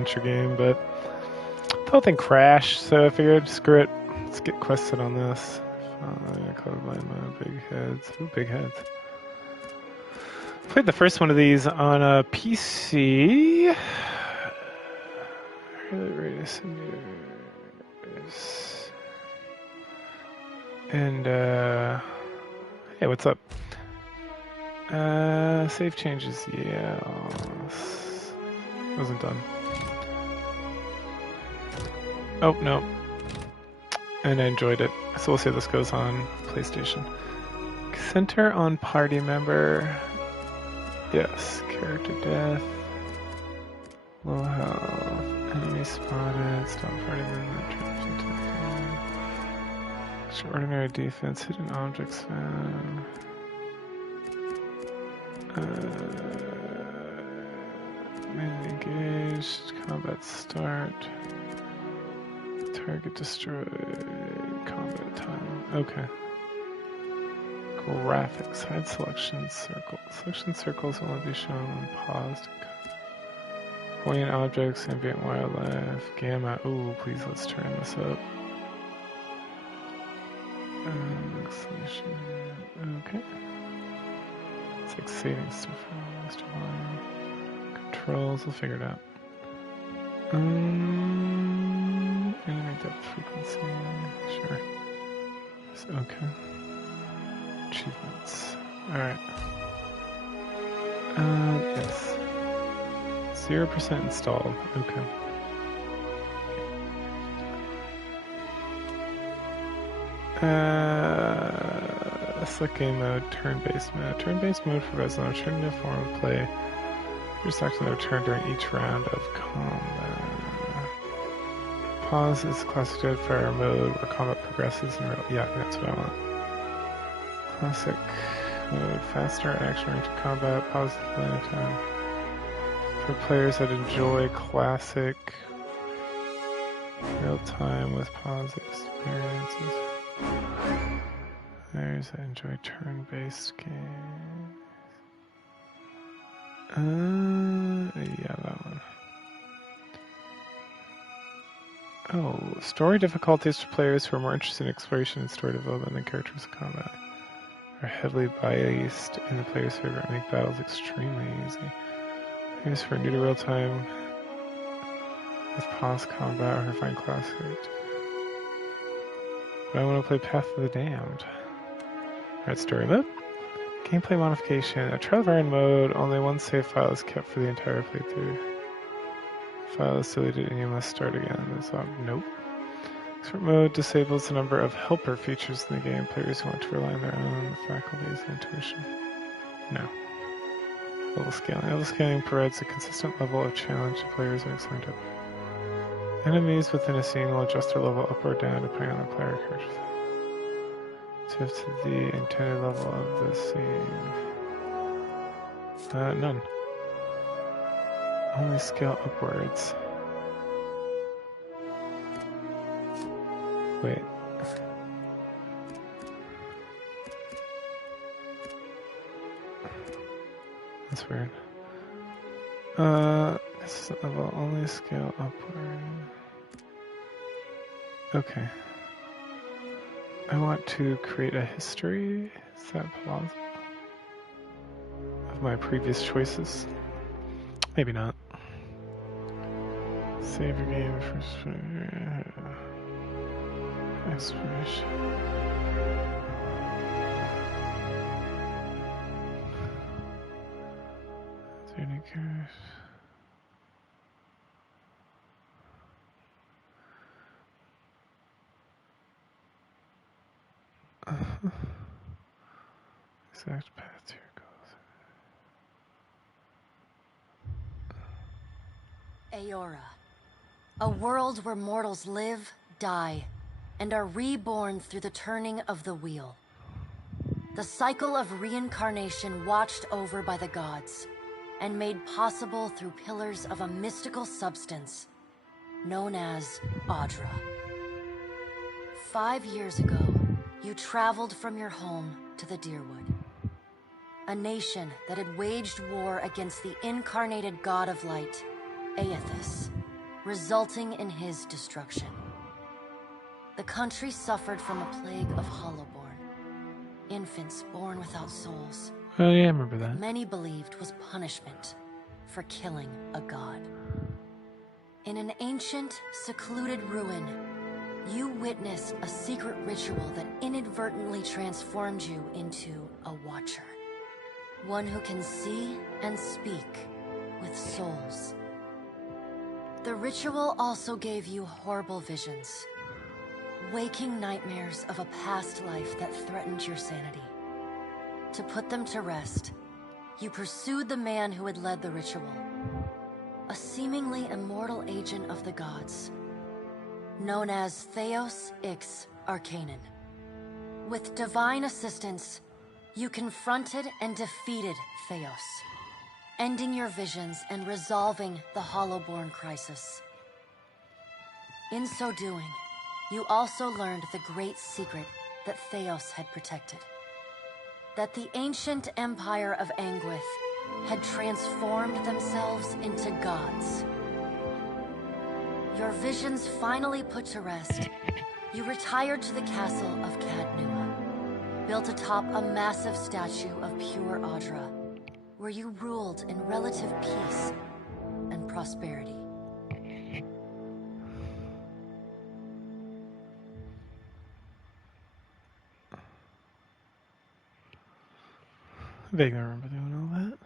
adventure game, but the whole thing crashed, so I figured, screw it. Let's get quested on this. Colorblind mode, big heads. Ooh, big heads. Played the first one of these on a PC. Really radio simulators. And, hey, what's up? Save changes, yeah. Wasn't done. Oh, no. And I enjoyed it. So we'll see how this goes on PlayStation. Center on party member. Yes. Character death. Low health. Enemy spotted. Stop party member. Extraordinary defense. Hidden objects found. Man engaged. Combat start. Target destroyed. Combat time. Okay. Graphics. Hide selection circle. Selection circles will only be shown when paused. Poignant objects, ambient wildlife, gamma. Ooh, please let's turn this up. Okay. It's like saving stuff. Controls, we'll figure it out. Enemy depth frequency. Sure. Okay. Achievements. Alright. Yes. 0% installed. Okay. Select game mode, turn-based mode. Turn-based mode provides an alternative form of play. You're selecting their turn during each round of combat. Pause is classic Deadfire mode where combat progresses in real. Yeah, that's what I want. Classic mode, faster action-oriented combat. Pause the playing time. For players that enjoy classic real-time with pause experiences. Players that enjoy turn-based games. Yeah, that one. Oh, story difficulties for players who are more interested in exploration and story development than characters in combat are heavily biased in the player's favor and make battles extremely easy. Players who are new to real time with pause combat or find classic. But I want to play Path of the Damned. Alright, story mode. Gameplay modification. A Trial of Iron mode, only one save file is kept for the entire playthrough. File is deleted and you must start again. Nope. Expert mode disables the number of helper features in the game. Players who want to rely on their own faculties and intuition. No. Level scaling. Level scaling provides a consistent level of challenge to players and excellent up. Enemies within a scene will adjust their level up or down depending on the player character's to the intended level of the scene. None. Only scale upwards. Wait. That's weird. This level only scale upward. Okay. I want to create a history. Is that plausible? Of my previous choices? Maybe not. Save your game first. Exploration. Is there any characters? Exact path to your goals. Aora. A world where mortals live, die, and are reborn through the turning of the wheel. The cycle of reincarnation watched over by the gods, and made possible through pillars of a mystical substance known as Audra. 5 years ago, you traveled from your home to the Deerwood, a nation that had waged war against the incarnated god of light, Aethys, resulting in his destruction. The country suffered from a plague of hollowborn, infants born without souls. Oh yeah, I remember that. Many believed was punishment for killing a god. In an ancient, secluded ruin, you witnessed a secret ritual that inadvertently transformed you into a watcher. One who can see and speak with souls. The ritual also gave you horrible visions, waking nightmares of a past life that threatened your sanity. To put them to rest, you pursued the man who had led the ritual, a seemingly immortal agent of the gods, known as Theos Ix Arcanon. With divine assistance, you confronted and defeated Theos, ending your visions and resolving the Hollowborn crisis. In so doing, you also learned the great secret that Theos had protected. That the ancient empire of Anguith had transformed themselves into gods. Your visions finally put to rest, you retired to the castle of Cadnua, built atop a massive statue of pure Audra, where you ruled in relative peace and prosperity. I vaguely remember doing all that.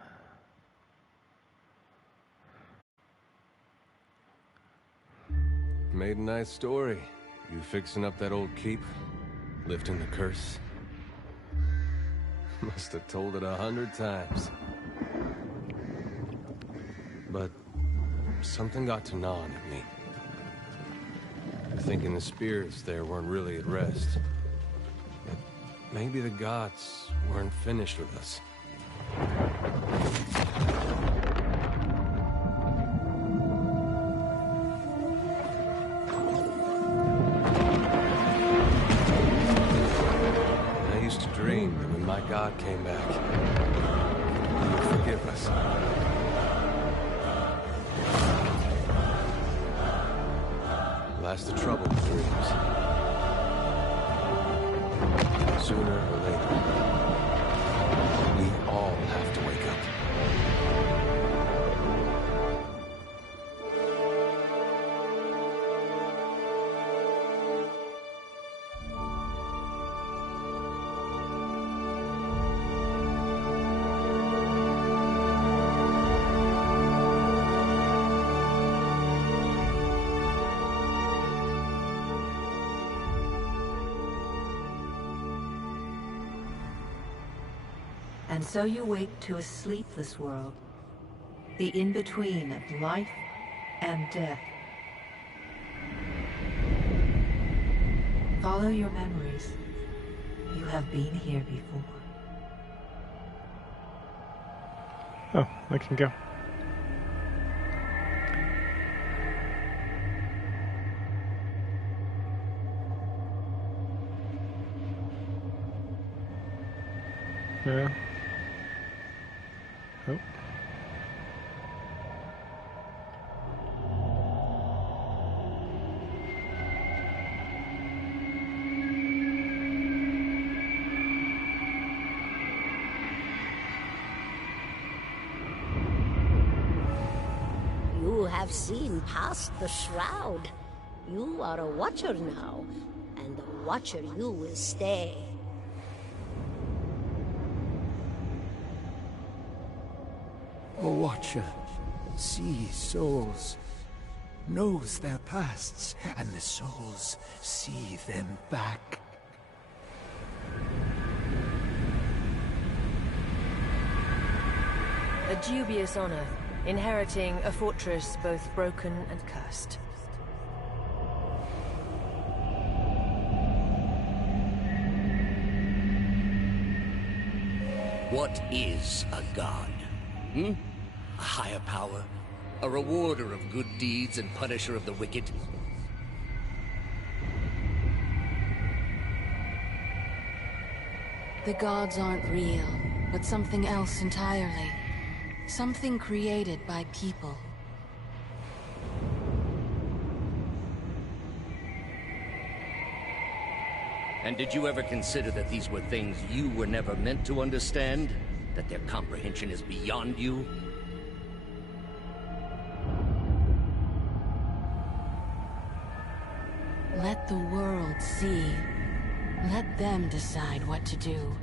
Made a nice story. You fixing up that old keep? Lifting the curse? Must have told it 100 times. But something got to gnawing at me. Thinking the spirits there weren't really at rest. But maybe the gods weren't finished with us. I used to dream that when my god came back, he would forgive us. Last the trouble with dreams. Sooner or later, we all have to wake up. And so you wake to a sleepless world, the in-between of life and death. Follow your memories. You have been here before. Oh, I can go. Yeah. Oh. You have seen past the shroud. You are a watcher now, and a watcher you will stay. A watcher sees souls, knows their pasts, and the souls see them back. A dubious honor, inheriting a fortress both broken and cursed. What is a god? A higher power? A rewarder of good deeds and punisher of the wicked? The gods aren't real, but something else entirely. Something created by people. And did you ever consider that these were things you were never meant to understand? That their comprehension is beyond you? Let the world see. Let them decide what to do.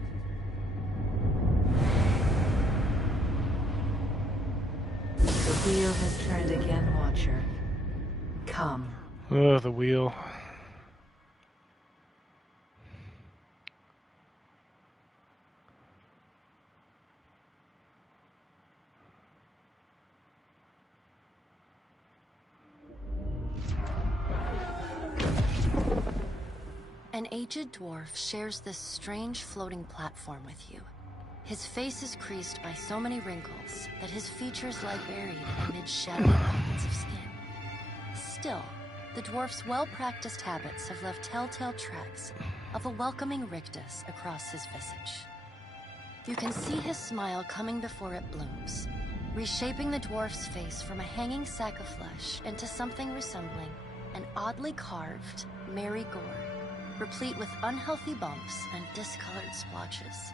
The wheel has turned again, Watcher. Come. Oh, the wheel. An aged dwarf shares this strange floating platform with you. His face is creased by so many wrinkles that his features lie buried amid shadowy pockets of skin. Still, the dwarf's well-practiced habits have left telltale tracks of a welcoming rictus across his visage. You can see his smile coming before it blooms, reshaping the dwarf's face from a hanging sack of flesh into something resembling an oddly carved, merry gourd, replete with unhealthy bumps and discolored splotches.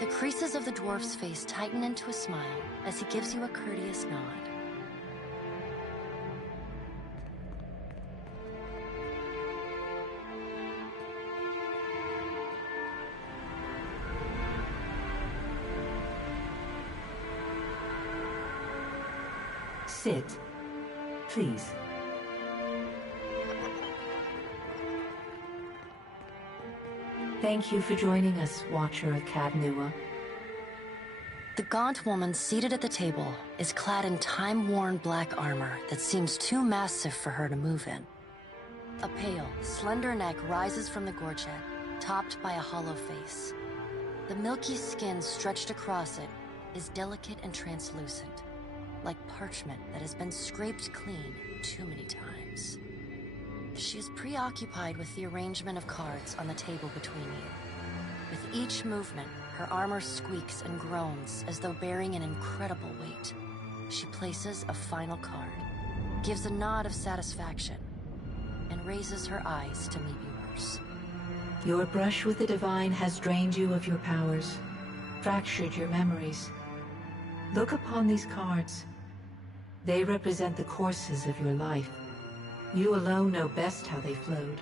The creases of the dwarf's face tighten into a smile as he gives you a courteous nod. Sit. Please. Thank you for joining us, Watcher of Cadnua. The gaunt woman seated at the table is clad in time-worn black armor that seems too massive for her to move in. A pale, slender neck rises from the gorget, topped by a hollow face. The milky skin stretched across it is delicate and translucent, like parchment that has been scraped clean too many times. She is preoccupied with the arrangement of cards on the table between you. With each movement, her armor squeaks and groans as though bearing an incredible weight. She places a final card, gives a nod of satisfaction, and raises her eyes to meet yours. Your brush with the divine has drained you of your powers, fractured your memories. Look upon these cards. They represent the courses of your life. You alone know best how they flowed.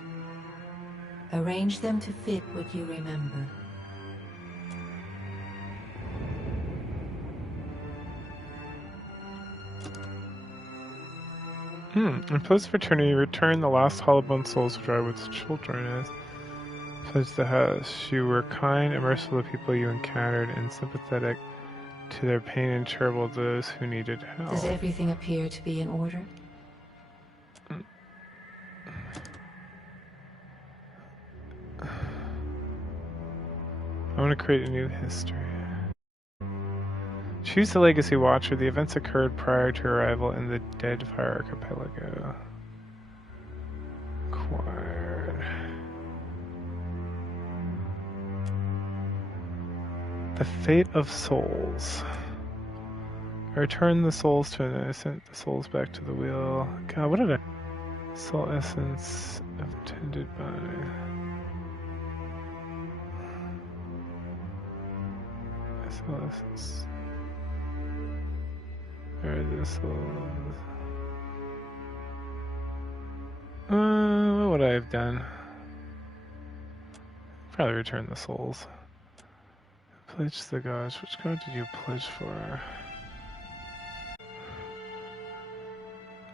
Arrange them to fit what you remember. Impose fraternity, return the last hollowbone souls which are with children as pledge the house. You were kind and merciful to people you encountered and sympathetic to their pain and trouble those who needed help. Does everything appear to be in order? I want to create a new history. Choose the Legacy Watcher. The events occurred prior to arrival in the Deadfire archipelago. Acquired. The Fate of Souls. Return the souls to an innocent, the souls back to the wheel. God, what did I... Soul essence obtained by... Soul essence... Where are the souls? What would I have done? Probably return the souls. Pledge the gods. Which god did you pledge for?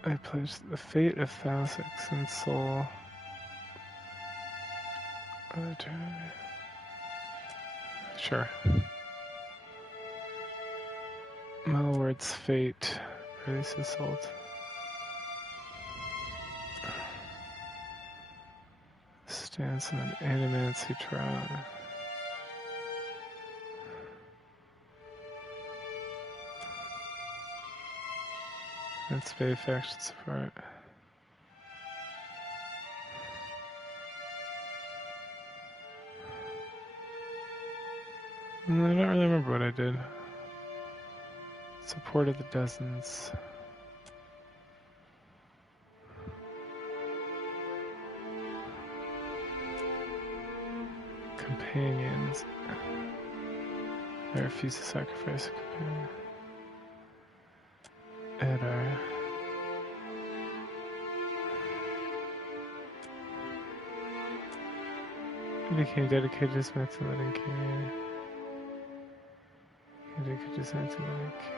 I pledged the fate of Thasix and soul. Sure. Malward's fate. Release assault. Stance on Animancy Tron. That's Bay faction support. I don't really remember what I did. Supported the dozens. Companions. I refuse to sacrifice a companion. Edar. He became dedicated to Smith and letting King. He dedicated to Smith and letting King.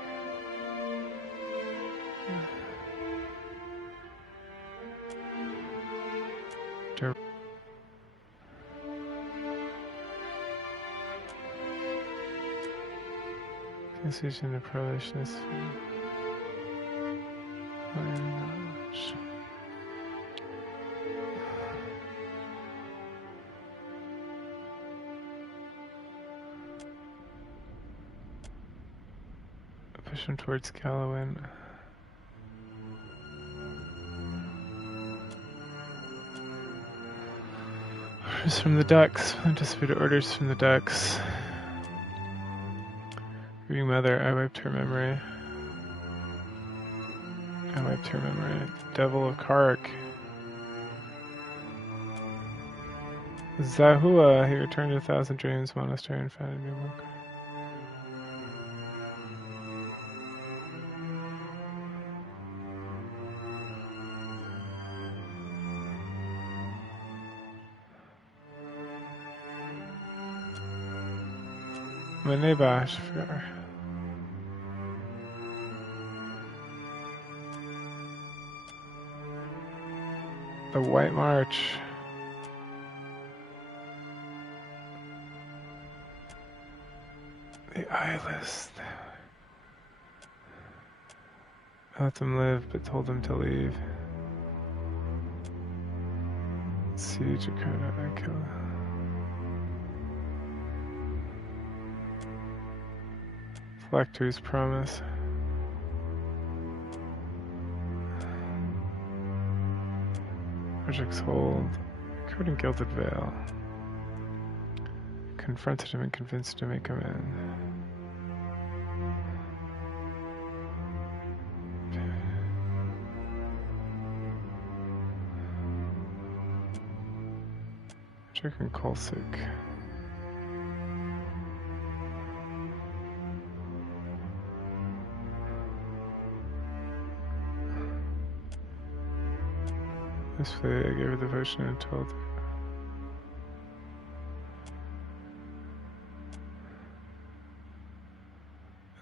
Constitution of prohibitionist knowledge. Push him towards Gallowin. Orders from the decks. Anticipated orders from the decks. Reading Mother, I wiped her memory. I wiped her memory. Devil of Kark. Zahua, he returned to 1,000 Dreams Monastery and found a new book. Manebash. The White March. The Eyeless. I let them live, but told them to leave. Siege Dakota, I kill. Lecter's Promise. Project's Hold. Code and Gilded Veil. Confronted him and convinced him to make him in. Check and Kolsik. This way I gave her the potion and told her.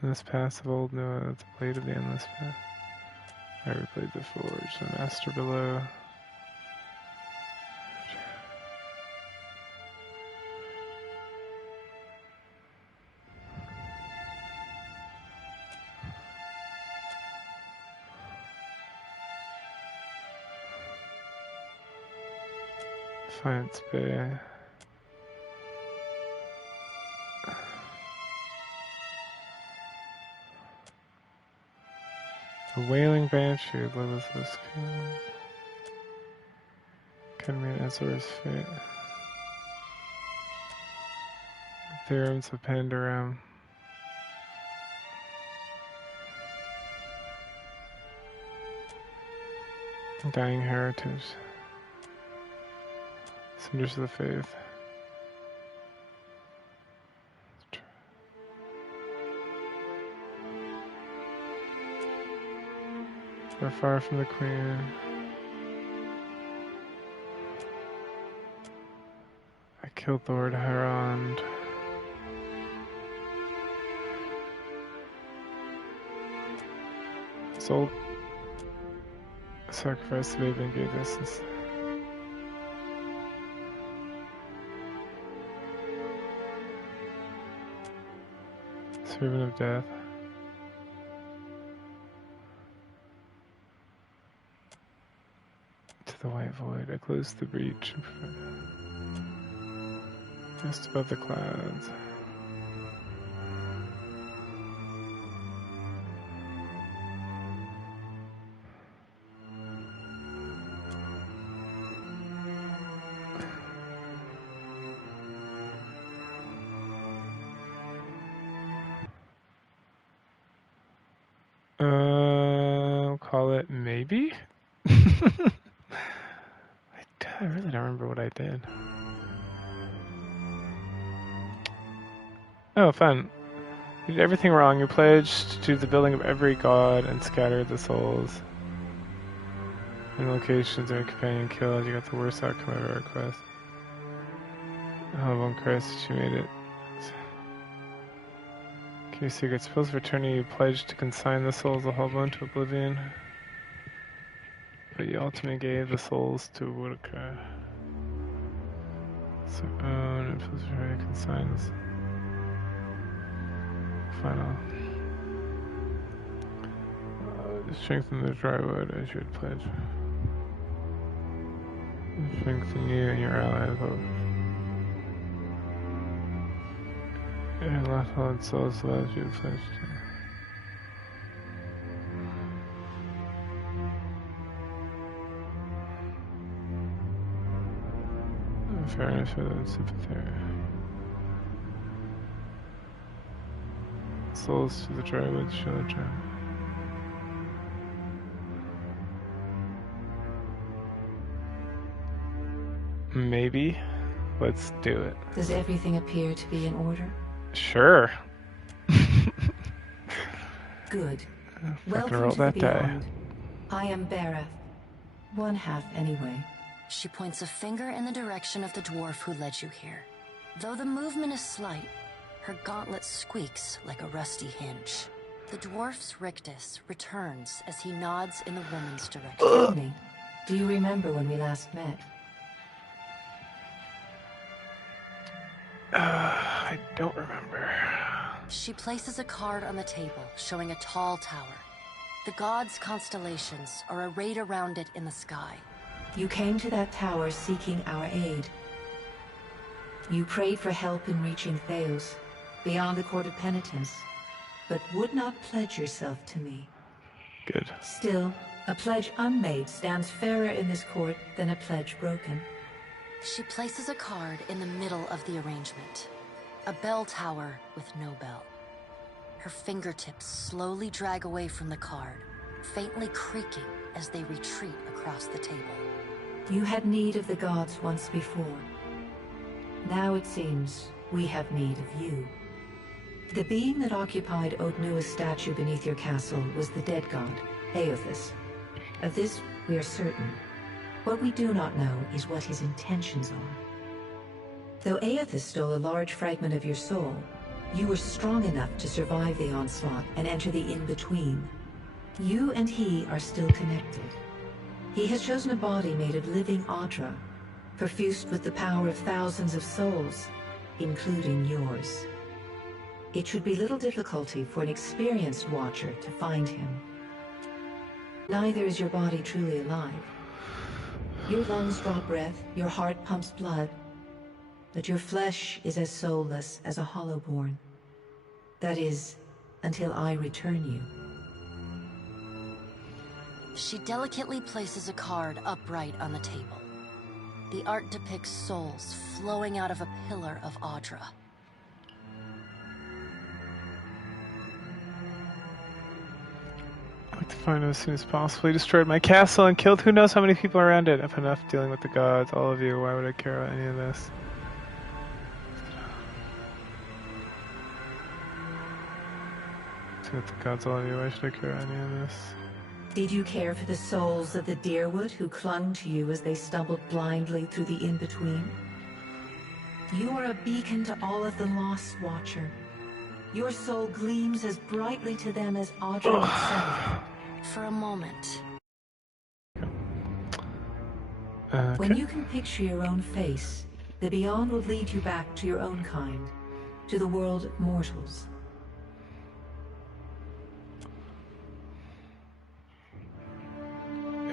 In this path of old Noah, the blade of the endless path. I replayed the forge, the master below. Defiance Bay. The Wailing Banshee of Lilith's King. Kenman Azor's Fate. Theorems of Pandaram. Dying Heritage. Cinders of the Faith. We're far from the Queen. I killed Lord Harond. Sold. Sacrificed the baby and gave this instead. Servant of Death. To the White Void. I closed the breach. Just above the clouds. Call it maybe? I really don't remember what I did. Oh, fun. You did everything wrong. You pledged to the building of every god and scattered the souls. In locations and companion killed, you got the worst outcome of our request. Oh, one Christ, you made it. Key secret. Suppose for eternity you pledged to consign the souls of Hellbone to oblivion. But you ultimately gave the souls to Woodaka. So, and suppose for eternity consigns. Final. Strengthen the dry wood as you had pledged. Strengthen you and your allies both. And last one souls as you had pledged. Fairness with and sympathy. Souls to the dry wood shall return. Maybe. Let's do it. Does everything appear to be in order? Sure. Good. Welcome Welcome to to the that die. Beyond. I am Bareth. One half, anyway. She points a finger in the direction of the dwarf who led you here. Though the movement is slight, her gauntlet squeaks like a rusty hinge. The dwarf's rictus returns as he nods in the woman's direction. Tell me, do you remember when we last met? I don't remember. She places a card on the table, showing a tall tower. The gods' constellations are arrayed around it in the sky. You came to that tower seeking our aid. You prayed for help in reaching Theos, beyond the Court of Penitence, but would not pledge yourself to me. Good. Still, a pledge unmade stands fairer in this court than a pledge broken. She places a card in the middle of the arrangement. A bell tower with no bell. Her fingertips slowly drag away from the card, faintly creaking as they retreat across the table. You had need of the gods once before. Now it seems we have need of you. The being that occupied Odnua's statue beneath your castle was the dead god, Aothus. Of this we are certain. What we do not know is what his intentions are. Though Aothus stole a large fragment of your soul, you were strong enough to survive the onslaught and enter the in-between. You and he are still connected. He has chosen a body made of living Audra, perfused with the power of thousands of souls, including yours. It should be little difficulty for an experienced watcher to find him. Neither is your body truly alive. Your lungs draw breath, your heart pumps blood, but your flesh is as soulless as a hollowborn. That is, until I return you. She delicately places a card upright on the table. The art depicts souls flowing out of a pillar of Audra. I'd like to find him as soon as possible. He destroyed my castle and killed who knows how many people around it. I've enough dealing with the gods, all of you. Why would I care about any of this? Dealing with the gods, all of you. Why should I care about any of this? Did you care for the souls of the Deerwood who clung to you as they stumbled blindly through the in-between? You are a beacon to all of the lost, Watcher. Your soul gleams as brightly to them as Audra itself. For a moment. When you can picture your own face, the Beyond will lead you back to your own kind, to the world of mortals.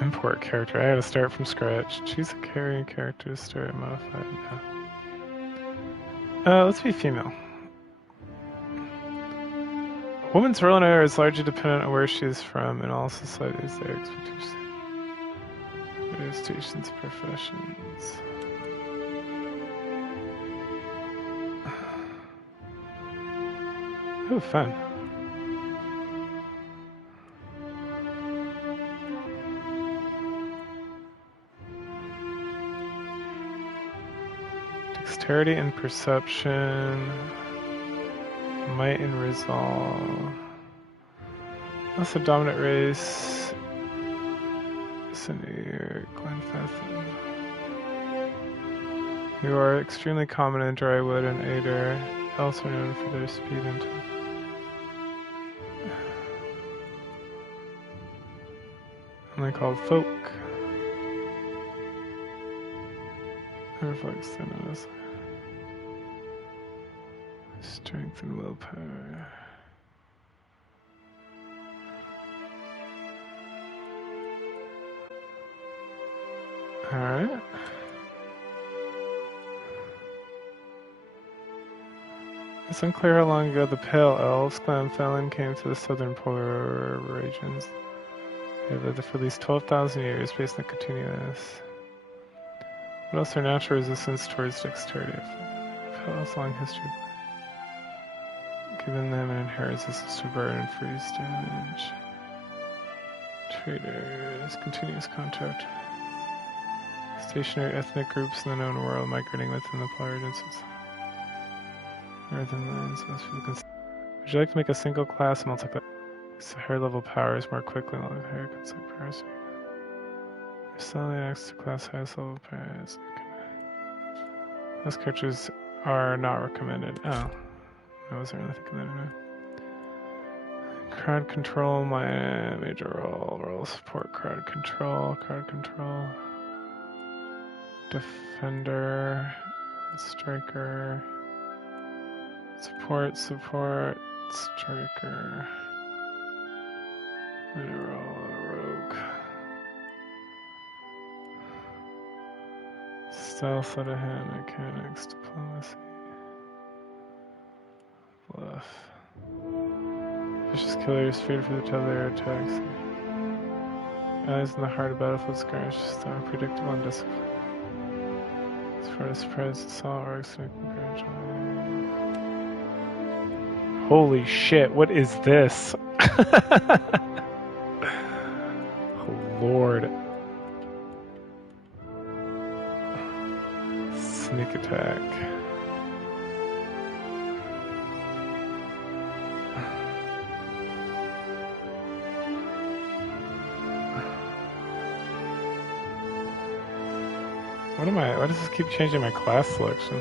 Import character. I gotta start from scratch. Choose a carrying character to start modified. No. Let's be female. A woman's role in honor is largely dependent on where she is from. In all societies, their expectations, professions. Oh, fun. Dexterity and perception. Might and resolve. That's a dominant race. Senator Glenfathan. You are extremely common in dry wood and Ader, also known for their speed and only called folk. Reflects the nose. Strength and willpower. Alright. It's unclear how long ago the Pale Elves, Glenfellyn, came to the southern polar regions. They lived for at least 12,000 years based on continuous. What else are natural resistance towards dexterity? Pale Elves' long history. Giving them an inherent resistance to burn and freeze damage. Traders, continuous contact. Stationary ethnic groups in the known world migrating within the polar regions. Northern lands must be considered. Would you like to make a single class multiplayer? Higher level powers more quickly and higher concept powers. Slowly access to class highest level powers. Those characters are not recommended. Oh. I wasn't really thinking that enough. Crowd control, my major role. Role support, crowd control. Defender, striker. Support, striker. Major role, rogue. Stealth out of hand, mechanics, diplomacy. Bluff. Vicious killers feared for the tail of their attacks. Allies in the heart of battlefield skirmish, still unpredictable and disciplined. As far as surprise, assault or accident congratulations. Holy shit, what is this? Oh, Lord. Sneak attack. Why does this keep changing my class selection?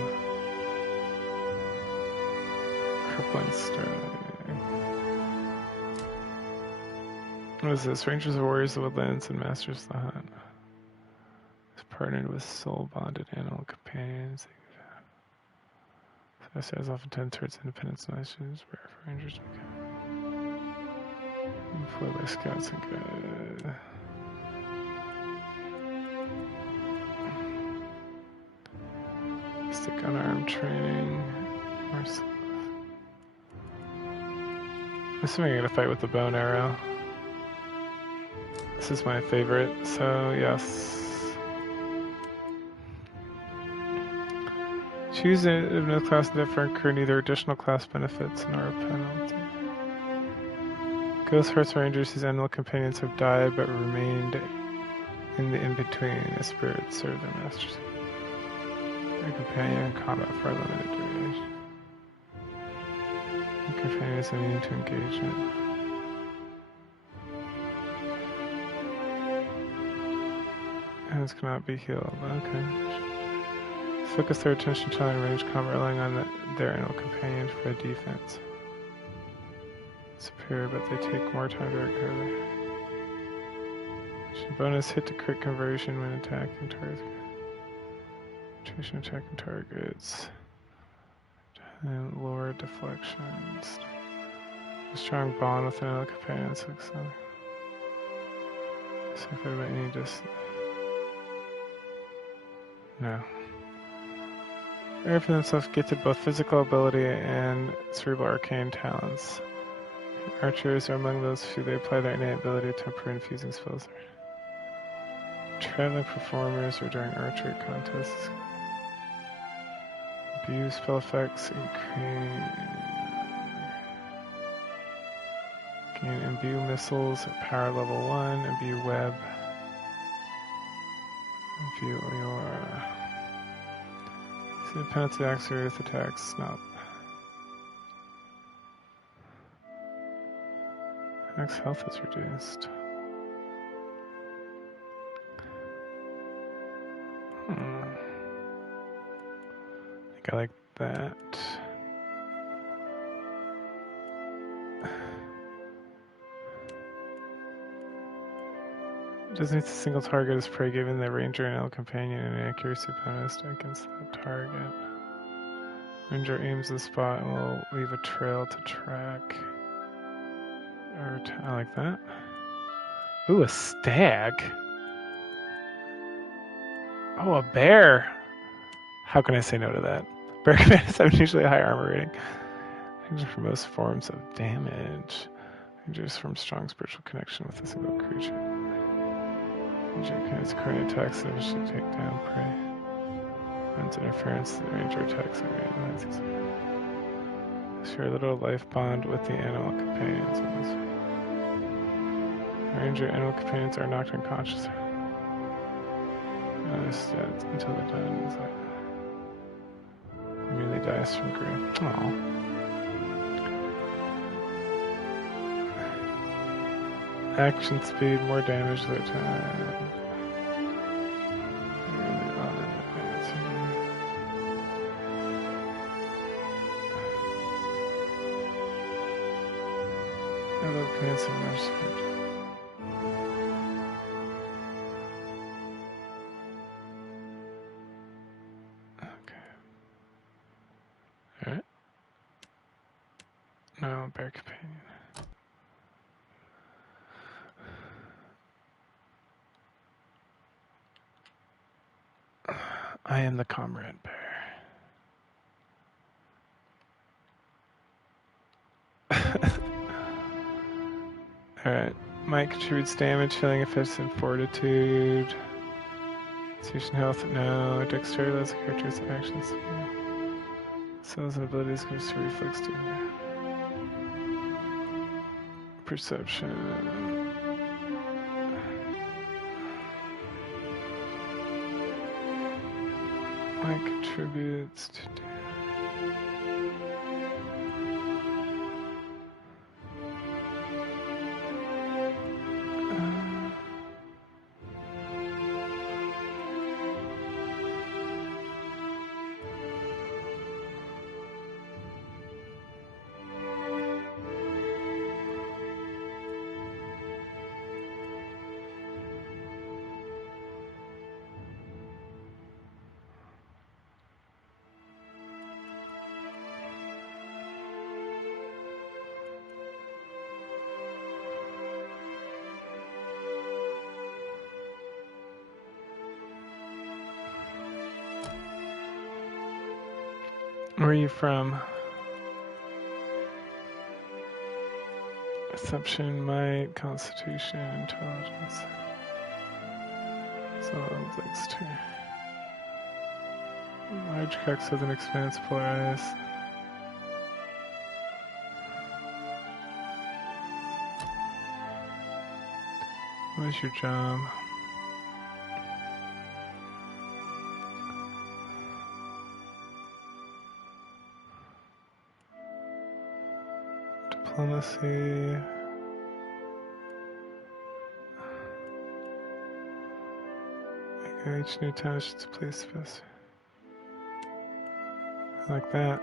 Crippling strike. What is this? Rangers of Warriors of Woodlands and Masters of the Hunt. It's partnered with soul-bonded animal companions. So has often tend towards independence and nations, rare for Rangers to become. Employed by scouts and guides. Stick unarmed training. I'm assuming I'm gonna fight with the bow and arrow. This is my favorite, so yes. Choose no class different incur neither additional class benefits nor a penalty. Ghost Horse Rangers whose animal companions have died but remained in the in-between as spirits serve their masters. Their companion in combat for a limited duration. The companion is immune to engagement. Hands cannot be healed. Okay. Focus their attention to range combat, relying on their animal companion for a defense. Superior, but they take more time to recover. Bonus hit to crit conversion when attacking targets. Attacking targets. And lower deflections. A strong bond with another companion. So if I need this. No. Rare for themselves gifted both physical ability and cerebral arcane talents. Archers are among those who they apply their innate ability to improve infusing spells. Traveling performers or during archery contests. Imbue spell effects gain imbue missiles at power level 1, imbue web. Imbue your see the penalty acts with attacks, not max health is reduced. I think I like that. Designates a single target as prey, giving the ranger and elk companion an accuracy bonus against that target. Ranger aims the spot and will leave a trail to track. I like that. Ooh, a stag. Oh, a bear. How can I say no to that? Bear commanders have usually a high armor rating. Rangers for most forms of damage. Rangers form strong spiritual connection with a single creature. Ranger commits current attacks that should take down prey. Runs interference, the ranger attacks are randomized. Share a little life bond with the animal companions. Ranger animal companions are knocked unconscious. Until they're done. It's like immediately dies from grief. Aww. Action speed, more damage to their time. I love commands so much. Alright. Now, bear companion. I am the comrade bear. Alright. Might contributes damage, healing effects, and fortitude. Concentration health, no. Dexterity allows the character's actions. Yeah. Skills and abilities gives to reflex to perception. Might contributes to damage. Where are you from? Perception, might, constitution, intelligence. So that looks too. Large cracks with an expanse polarized. What's your job? Diplomacy. Each new town should place best. I like that.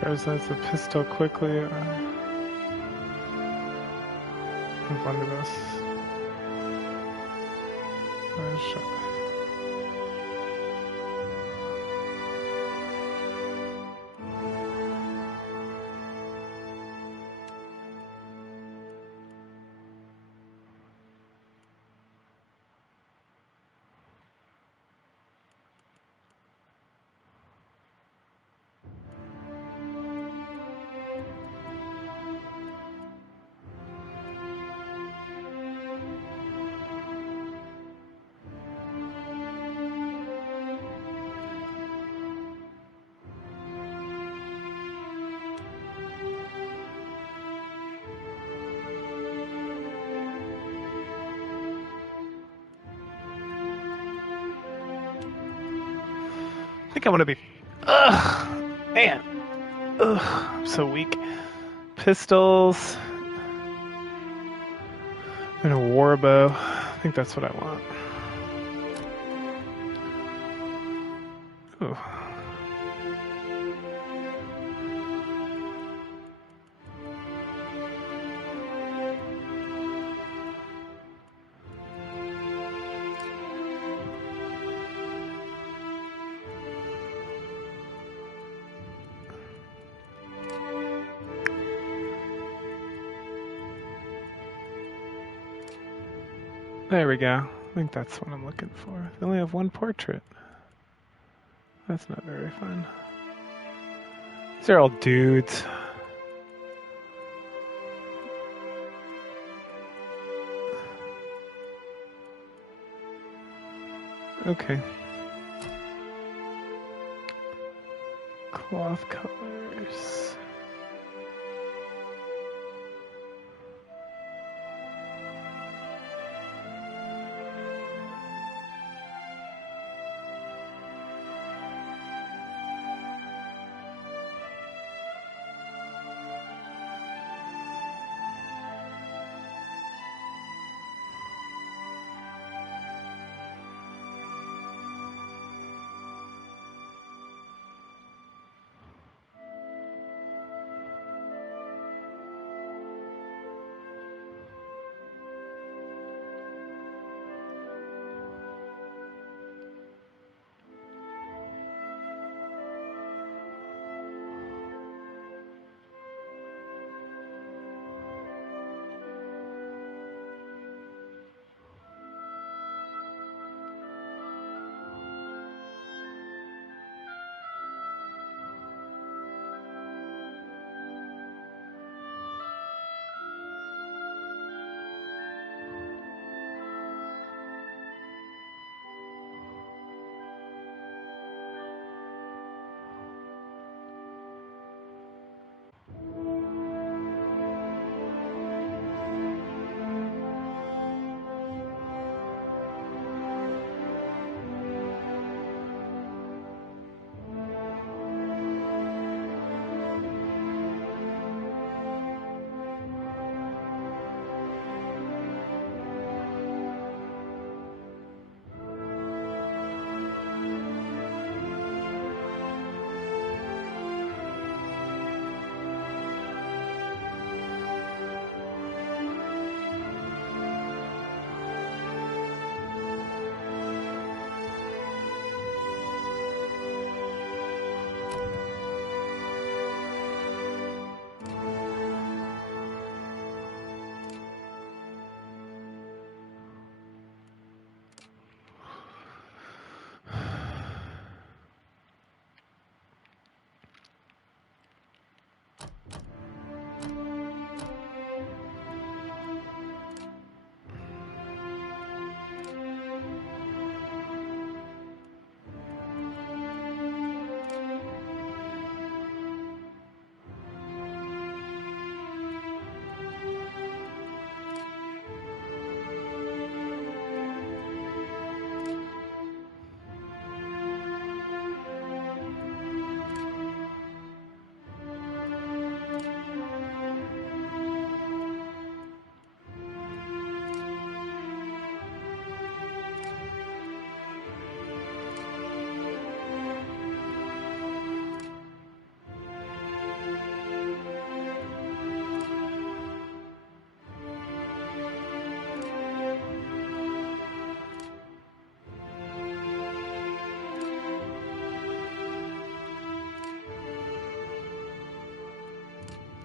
Frozen's a pistol quickly. Blunderbuss. Shot. I think I'm gonna be. Ugh! Man! Ugh! I'm so weak. Pistols. And a warbow. I think that's what I want. Ooh. There we go. I think that's what I'm looking for. They only have one portrait. That's not very fun. These are all dudes. Okay. Cloth colors.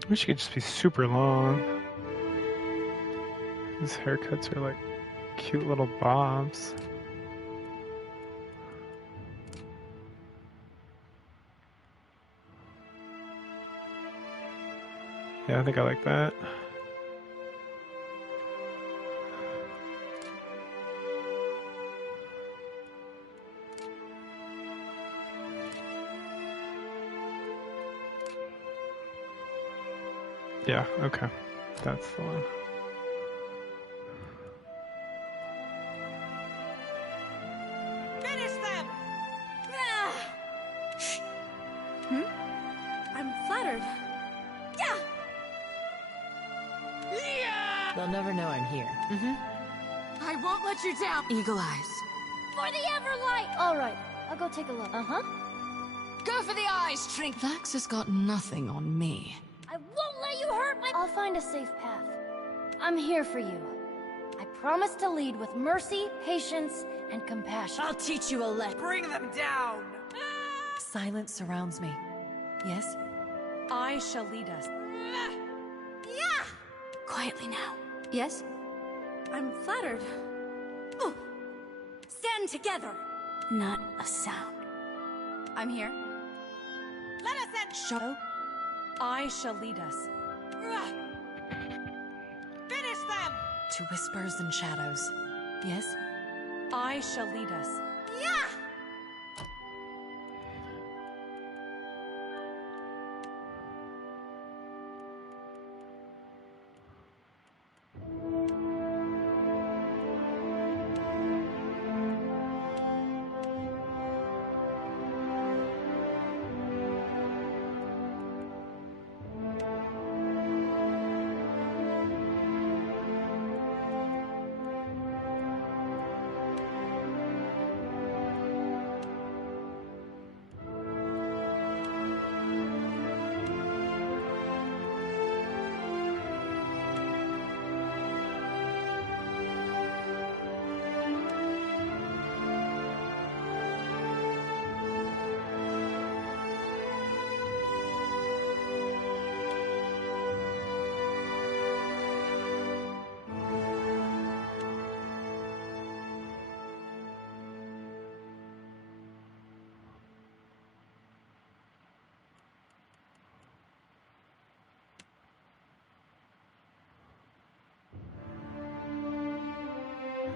wish you could just be super long. These haircuts are like cute little bobs. Yeah, I think I like that. Yeah, okay. That's the one. Finish them! I'm flattered. They'll never know I'm here. I won't let you down. Eagle eyes. For the Everlight! Alright, I'll go take a look. Go for the eyes, Shrink. Vax has got nothing on me. I won't let you hurt my— I'll find a safe path. I'm here for you. I promise to lead with mercy, patience, and compassion. I'll teach you a lesson. Bring them down! Silence surrounds me. Yes? I shall lead us. Quietly now. Yes? I'm flattered. Stand together! Not a sound. I'm here. Let us end! Show. I shall lead us. Finish them! To whispers and shadows. Yes? I shall lead us.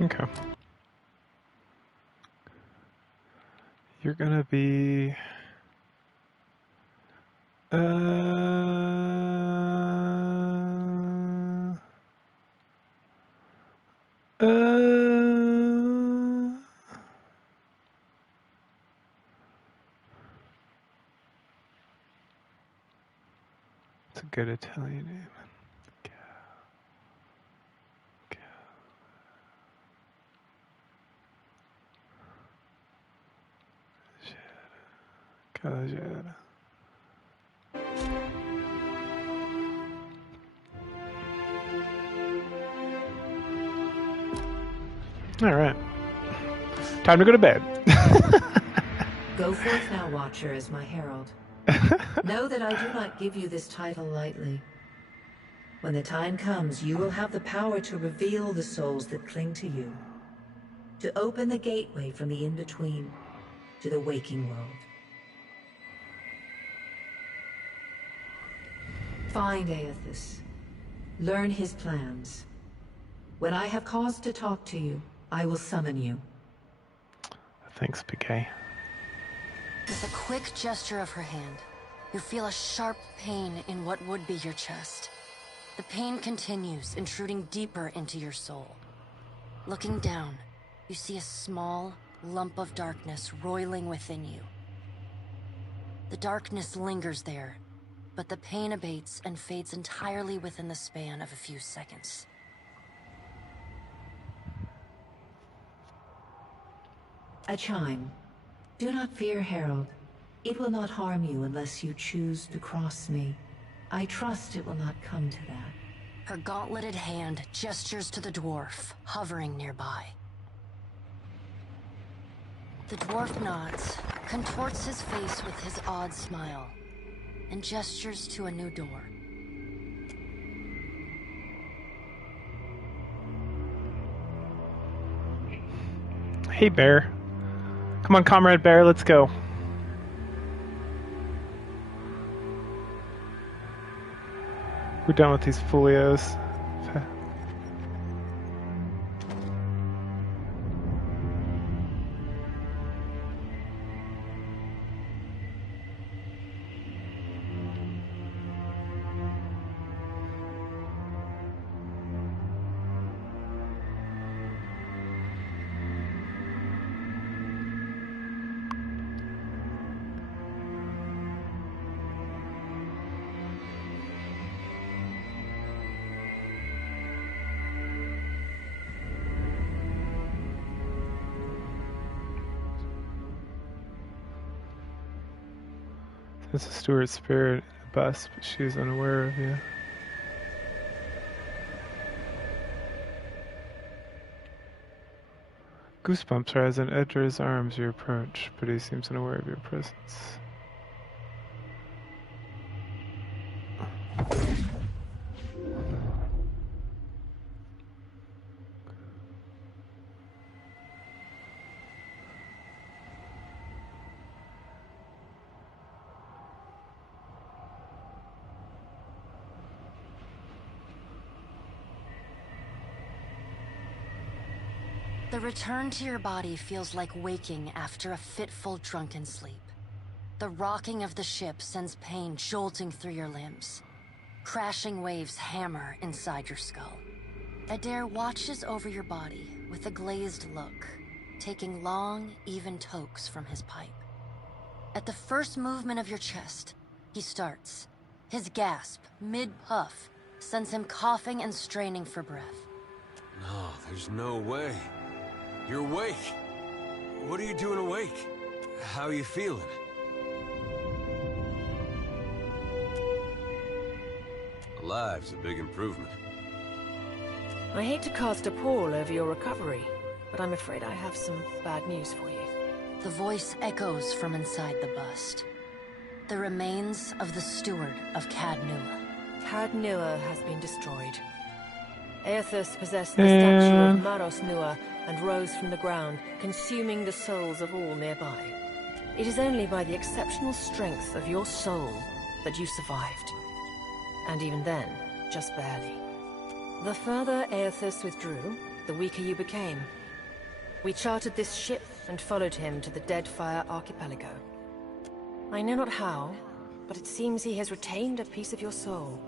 Okay. You're gonna be... It's a good Italian name. Calagera. All right. Time to go to bed. Go forth now, Watcher, as my herald. Know that I do not give you this title lightly. When the time comes, you will have the power to reveal the souls that cling to you, to open the gateway from the in-between to the waking world. Find Aethys. Learn his plans. When I have cause to talk to you, I will summon you. Thanks, PK. With a quick gesture of her hand, you feel a sharp pain in what would be your chest. The pain continues, intruding deeper into your soul. Looking down, you see a small lump of darkness roiling within you. The darkness lingers there, but the pain abates and fades entirely within the span of a few seconds. A chime. Do not fear, Herald. It will not harm you unless you choose to cross me. I trust it will not come to that. Her gauntleted hand gestures to the dwarf, hovering nearby. The dwarf nods, contorts his face with his odd smile, and gestures to a new door. Hey, Bear. Come on, Comrade Bear, let's go. We're done with these folios. There's a steward spirit in the bus, but she is unaware of you. Goosebumps rise on Edgar's arms as you approach, but he seems unaware of your presence. The return to your body feels like waking after a fitful drunken sleep. The rocking of the ship sends pain jolting through your limbs. Crashing waves hammer inside your skull. Adair watches over your body with a glazed look, taking long, even tokes from his pipe. At the first movement of your chest, he starts. His gasp, mid-puff, sends him coughing and straining for breath. No, there's no way. You're awake. What are you doing awake? How are you feeling? Alive's a big improvement. I hate to cast a pall over your recovery, but I'm afraid I have some bad news for you. The voice echoes from inside the bust. The remains of the steward of Cad Nua. Cad Nua has been destroyed. Aethys possessed the statue of Maros Nua and rose from the ground, consuming the souls of all nearby. It is only by the exceptional strength of your soul that you survived. And even then, just barely. The further Aethys withdrew, the weaker you became. We chartered this ship and followed him to the Deadfire archipelago. I know not how, but it seems he has retained a piece of your soul,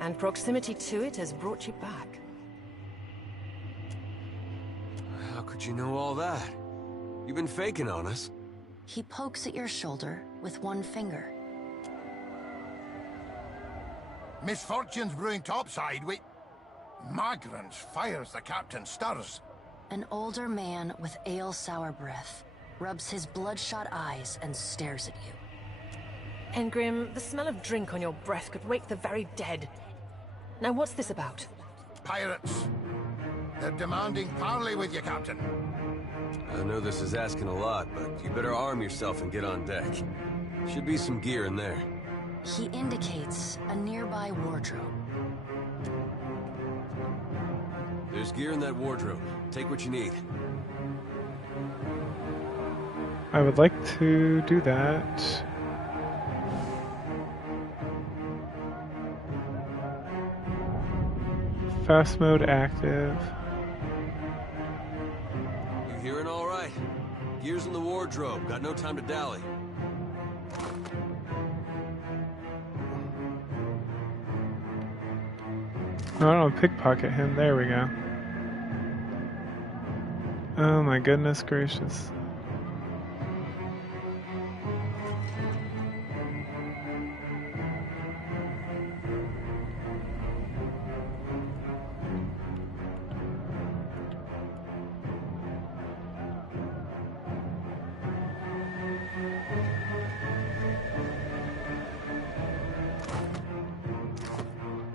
and proximity to it has brought you back. How could you know all that? You've been faking on us. He pokes at your shoulder with one finger. Misfortune's brewing topside. Magrans fires the captain stirs. An older man with ale-sour breath rubs his bloodshot eyes and stares at you. Engrim, the smell of drink on your breath could wake the very dead. Now what's this about? Pirates. They're demanding parley with you, Captain. I know this is asking a lot, but you better arm yourself and get on deck. Should be some gear in there. He indicates a nearby wardrobe. There's gear in that wardrobe. Take what you need. I would like to do that. Fast mode active. You hearing all right? Gear's in the wardrobe. Got no time to dally. No, I don't pickpocket him. There we go. Oh my goodness gracious.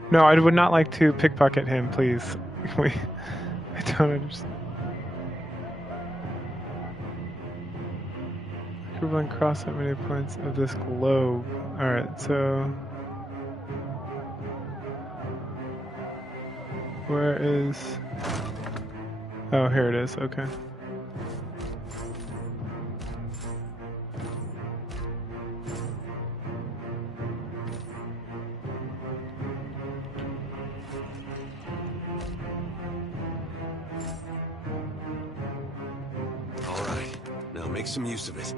No, I would not like to pickpocket him, please. I don't understand. Equivalent cross at many points of this globe. Alright, so... where is... oh, here it is, okay. make some use of it.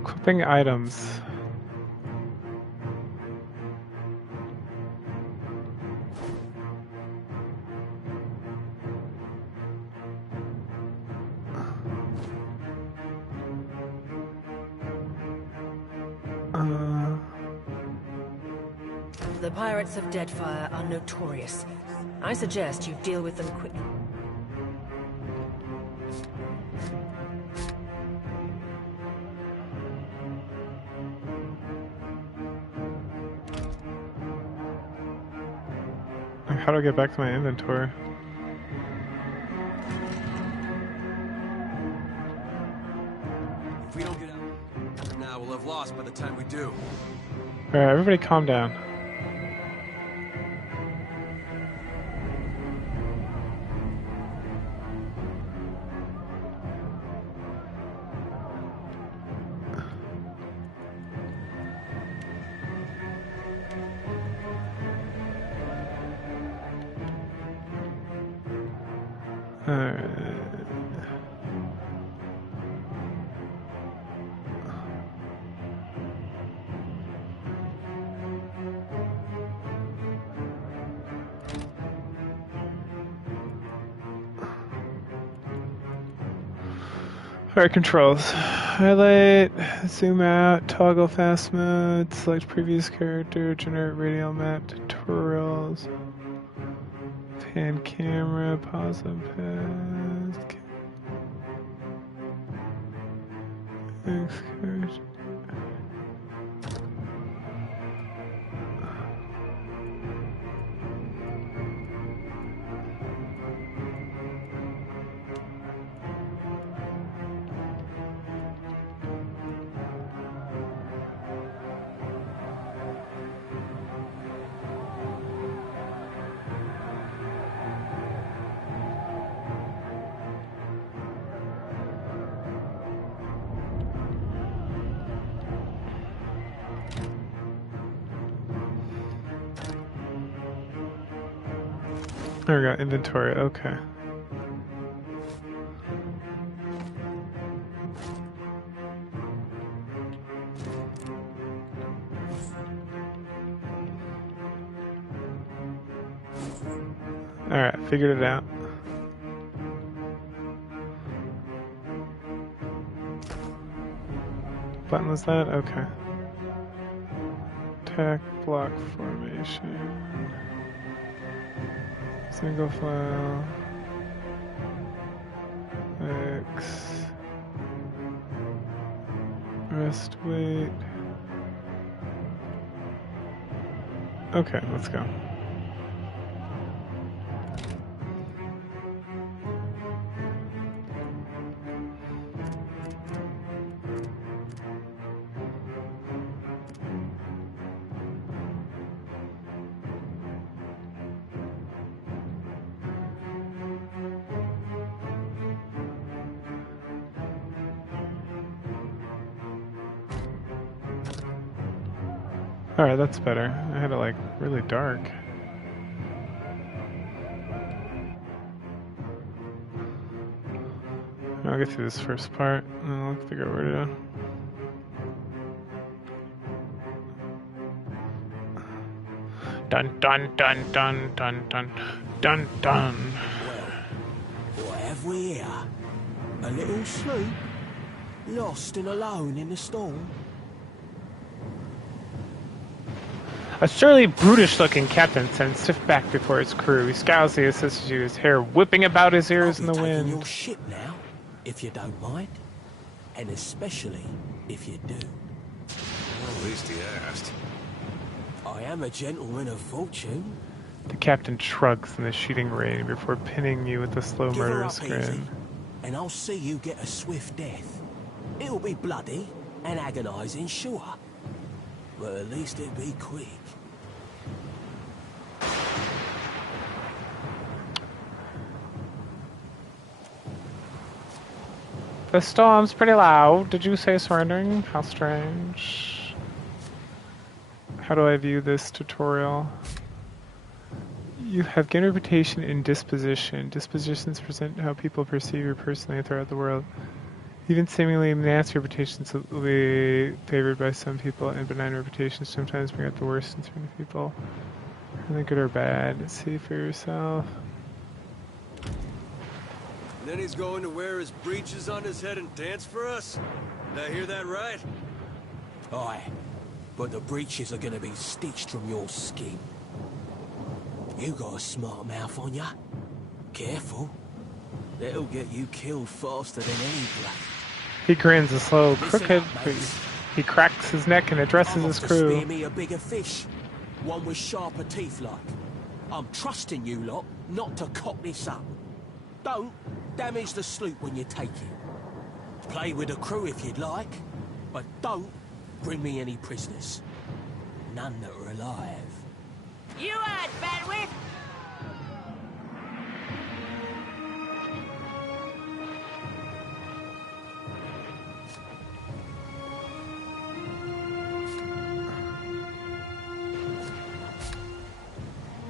Equipping items. The pirates of Deadfire are notorious. I suggest you deal with them quickly. How do I get back to my inventory? If we don't get out now, we'll have lost by the time we do. Alright, everybody calm down. Alright, controls. Highlight, zoom out, toggle fast mode, select previous character, generate radial map, tutorials, pan camera, pause and pass. Excursion. There we go, inventory, okay. Alright, figured it out. Button was that? Okay. Attack, block, formation. Single file. X. Rest wait. Okay, let's go. Alright, that's better. I had it like really dark. I'll get through this first part and then I'll figure out where to go. Dun dun dun dun dun dun dun dun. Well, what have we here? A little sloop? Lost and alone in the storm? A surly, brutish-looking captain sent stiff back before his crew. He scowls the assistant to his hair whipping about his ears in the wind. Your ship now, if you don't mind, and especially if you do. Well, at least he asked. I am a gentleman of fortune. The captain shrugs in the sheeting rain before pinning you with a slow, murderous grin. Easy, and I'll see you get a swift death. It'll be bloody and agonizing, sure, but at least it'll be quick. The storm's pretty loud. Did you say surrendering? How strange. How do I view this tutorial? You have gained reputation in disposition. Dispositions present how people perceive you personally throughout the world. Even seemingly nasty reputations will be favored by some people, and benign reputations sometimes bring out the worst in certain people. Really good or bad? See for yourself. And then he's going to wear his breeches on his head and dance for us? Did I hear that right? Aye, but the breeches are gonna be stitched from your skin. You got a smart mouth on ya. Careful. That'll get you killed faster than any blade. He grins a slow, crooked, he cracks his neck and addresses his crew. Spear me a bigger fish. One with sharper teeth like. I'm trusting you lot not to cock this up. Don't damage the sloop when you take it. Play with the crew if you'd like, but don't bring me any prisoners. None that are alive. You heard, Benwith!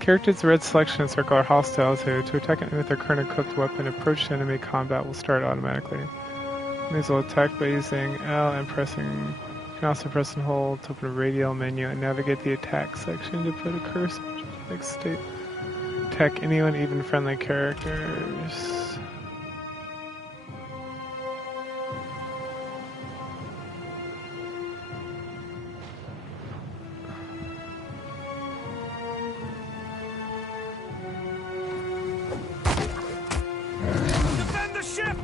Characters red selection circle are hostile to attack enemy with their current equipped weapon. Approach to enemy combat will start automatically. Enemies will attack by using L and pressing. You can also press and hold to open a radial menu and navigate the attack section to put a cursor like state. Attack anyone, even friendly characters. Defend the ship!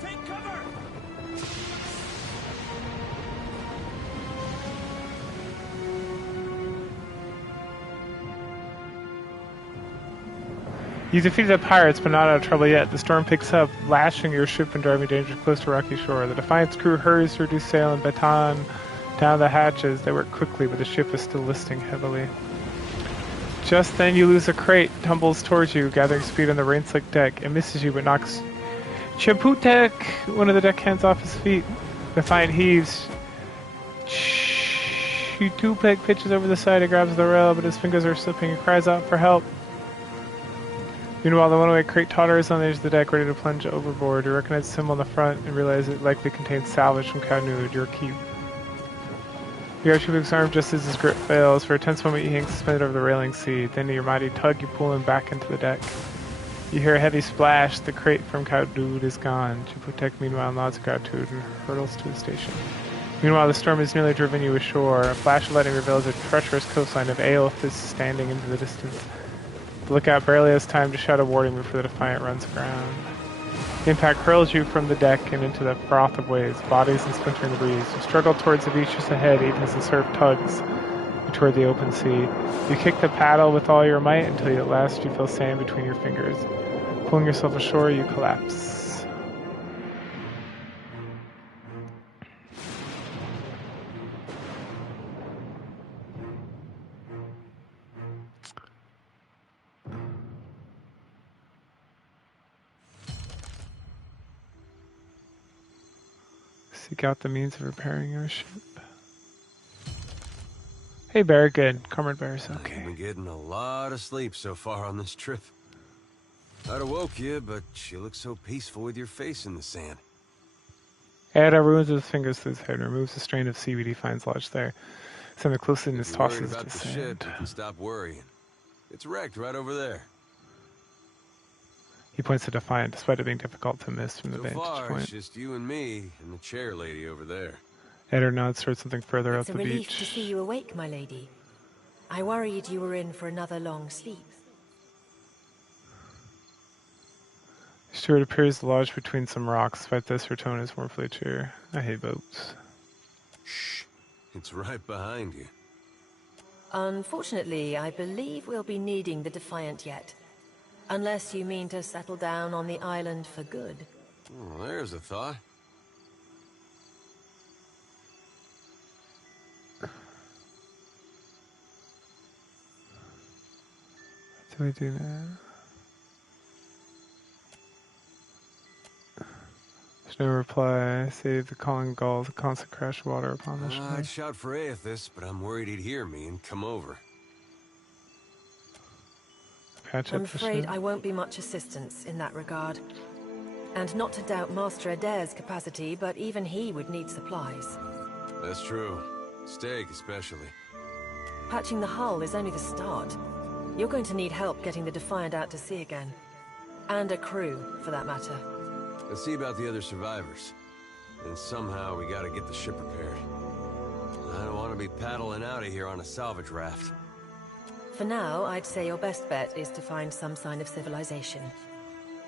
Take cover! You defeated the pirates, but not out of trouble yet. The storm picks up, lashing your ship and driving danger close to rocky shore. The Defiant's crew hurries to reduce sail and baton down the hatches. They work quickly, but the ship is still listing heavily. Just then you lose a crate, tumbles towards you, gathering speed on the rain-slick deck. It misses you, but knocks Chapultec, one of the deckhands, off his feet. Defiant heaves. Chapultec pitches over the side and grabs the rail, but his fingers are slipping and cries out for help. Meanwhile, the one-way crate totters on the edge of the deck, ready to plunge overboard. You recognize the symbol on the front and realize it likely contains salvage from Cownood, your keep. You grab Chapultec's arm just as his grip fails. For a tense moment, you hang suspended over the railing seat. Then, in your mighty tug, you pull him back into the deck. You hear a heavy splash. The crate from Cownood is gone. Chapultec, meanwhile, nods at Cownood and hurtles to the station. Meanwhile, the storm has nearly driven you ashore. A flash of lightning reveals a treacherous coastline of Aelfis standing into the distance. The lookout barely has time to shout a warning before the Defiant runs aground. The impact hurls you from the deck and into the froth of waves, bodies and splintering debris. You struggle towards the beach just ahead, even as the surf tugs you toward the open sea. You kick the paddle with all your might until at last you feel sand between your fingers. Pulling yourself ashore, you collapse. Seek out the means of repairing your ship. Hey, Bear, good. Comrade Bear's okay. You've been getting a lot of sleep so far on this trip. I'd have woke you, but you look so peaceful with your face in the sand. Ada ruins his fingers through his head and removes the strain of seaweed he finds lodged there. Something close in his tosses about to the sand. ship, you can stop worrying. It's wrecked right over there. He points to Defiant, despite it being difficult to miss from the So vantage far, point. it's just you and me and the chair lady over there. Eder nods towards something further up It's a the relief beach. to see you awake, my lady. I worried you were in for another long sleep. Stuart appears lodged between some rocks. Despite this, her tone is mournfully cheer. I hate boats. Shh. It's right behind you. Unfortunately, I believe we'll be needing the Defiant yet. Unless you mean to settle down on the island for good. Oh, there's a thought. What do we do now? To no reply, save the calling gull, the constant crash of water upon the shore. I'd shout for Aethys, but I'm worried he'd hear me and come over. Patch I'm up the afraid ship. I won't be much assistance in that regard. And not to doubt Master Adair's capacity, but even he would need supplies. That's true. Steak, especially. Patching the hull is only the start. You're going to need help getting the Defiant out to sea again. And a crew, for that matter. Let's see about the other survivors. And somehow we gotta get the ship repaired. I don't want to be paddling out of here on a salvage raft. For now, I'd say your best bet is to find some sign of civilization.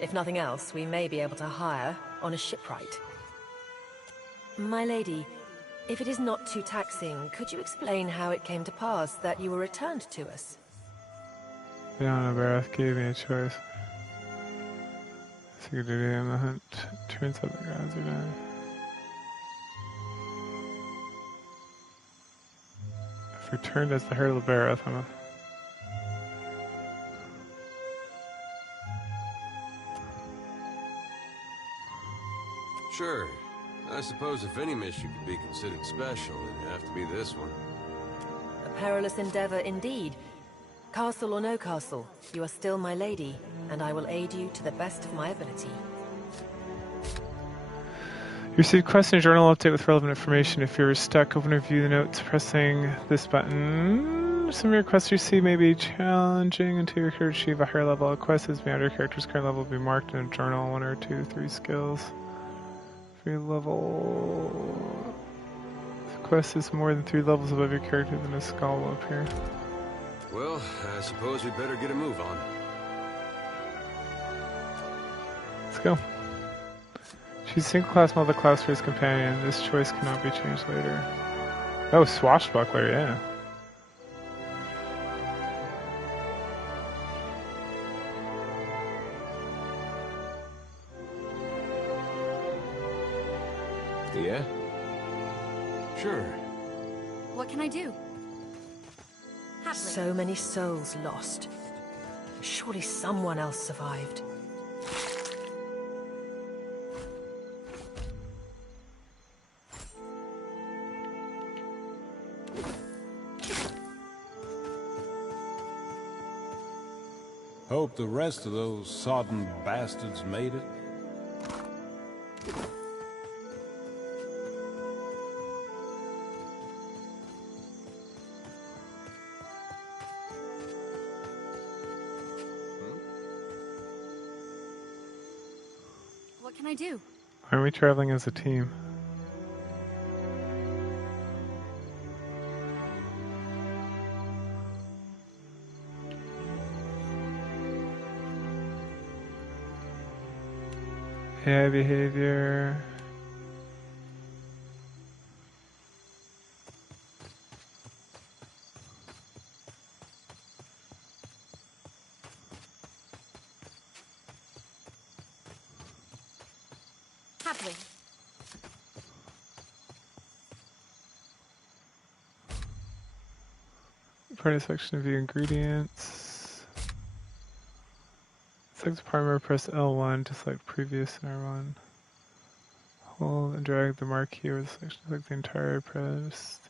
If nothing else, we may be able to hire on a shipwright. My lady, if it is not too taxing, could you explain how it came to pass that you were returned to us? Fiona Barath gave me a choice. Secret duty on the hunt. Turns out the grounds are done. I've returned as the Herald of Barath. Sure. I suppose if any mission could be considered special, it'd have to be this one. A perilous endeavor indeed. Castle or no castle, you are still my lady, and I will aid you to the best of my ability. You received quest and journal update with relevant information. If you're stuck, open or view the notes pressing this button. Some of your quests you see may be challenging until your character achieve a higher level of quests. As beyond your character's current level will be marked in a journal. 1 or 2, 3 skills. For your level. If the quest is more than 3 levels above your character, then a skull will appear. Well, I suppose we better get a move on. Let's go. Choose single class, multi class for his companion. This choice cannot be changed later. Oh, swashbuckler, yeah. Yeah? Sure. What can I do? So many souls lost. Surely someone else survived. Hope the rest of those sodden bastards made it. What can I do? Why are we traveling as a team? AI behavior. Happily. Part of section of view ingredients. Select the primary, press L1 to select previous in R1. Hold and drag the marquee over the section, select the entire press.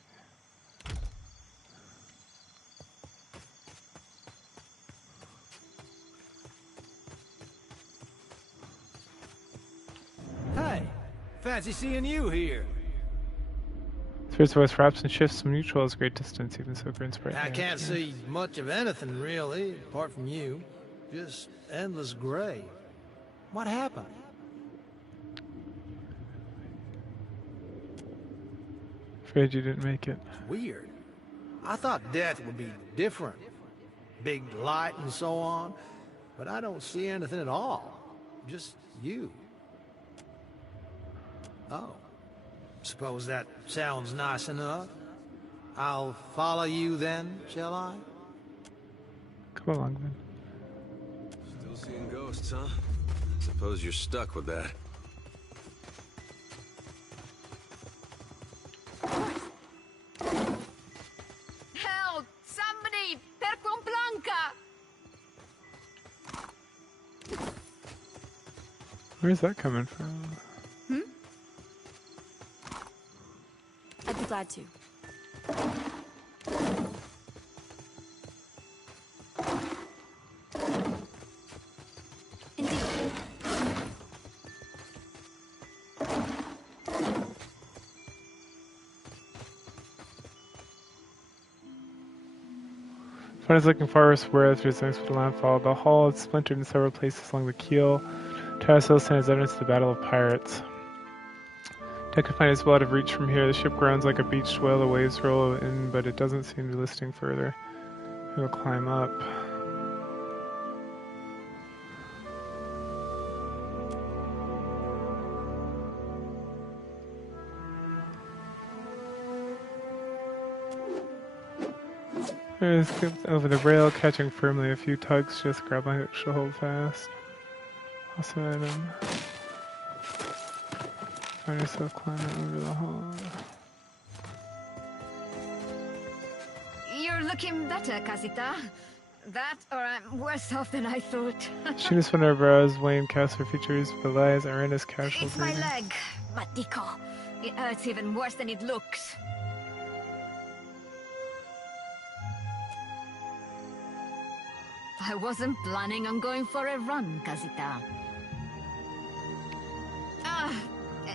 Hey, fancy seeing you here. Spirits voice wraps and shifts from neutral as great distance, even so green sprite. I can't see much of anything, really, apart from you. Just endless gray. What happened? Afraid you didn't make it. Weird. I thought death would be different. Big light and so on. But I don't see anything at all. Just you. Oh. Suppose that sounds nice enough. I'll follow you then, shall I? Come along then. Still seeing ghosts, huh? Suppose you're stuck with that. Help! Somebody! Per con Blanca! Where's that coming from? Hmm? I'd be glad to. Fun is looking forward where through the next landfall. The hull is splintered in several places along the keel. Terrace stands evidence of the Battle of Pirates. Deck can find is well out of reach from here. The ship grounds like a beached whale. The waves roll in, but it doesn't seem to be listing further. We'll climb up. There's over the rail, catching firmly. A few tugs, just grab my hook, she'll hold fast. Awesome item. Find yourself climbing over the hull. You're looking better, Casita. That, or I'm worse off than I thought. She just went over as Wayne casts her features, belies Arena's casual It's my breathing. leg, Matico. It hurts even worse than it looks. I wasn't planning on going for a run, Casita.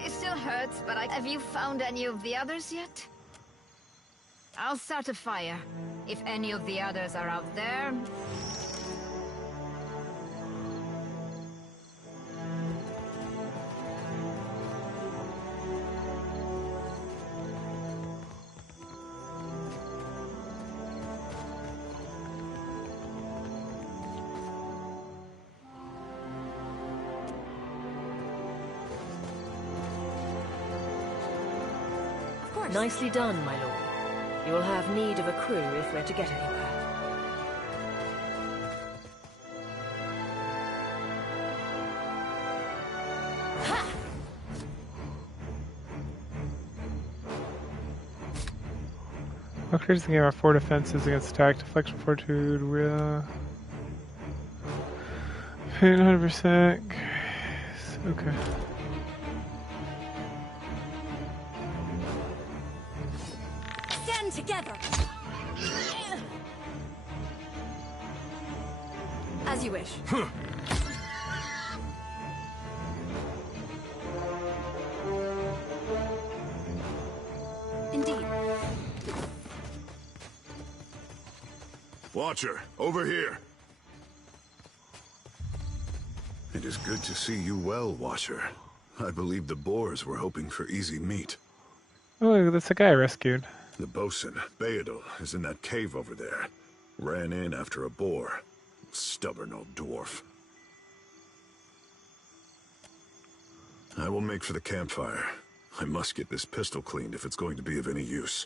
It still hurts, but have you found any of the others yet? I'll start a fire. If any of the others are out there... Nicely done, my lord. You will have need of a crew if we're to get anywhere. All creatures in the game have 4 defenses against attack, deflection, fortitude, 100%. Okay. Together. As you wish. Indeed. Watcher, over here. It is good to see you well, Watcher. I believe the boars were hoping for easy meat. Oh, that's the guy I rescued. The bosun, Beadle, is in that cave over there. Ran in after a boar. Stubborn old dwarf. I will make for the campfire. I must get this pistol cleaned if it's going to be of any use.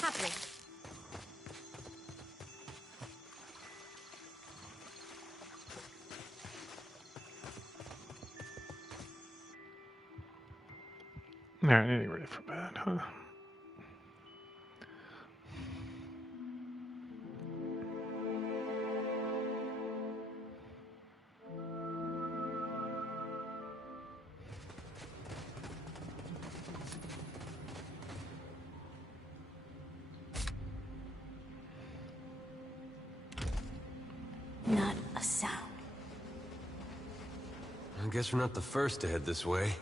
Happily. Alright, getting ready for bed, huh? Not a sound. I guess we're not the first to head this way.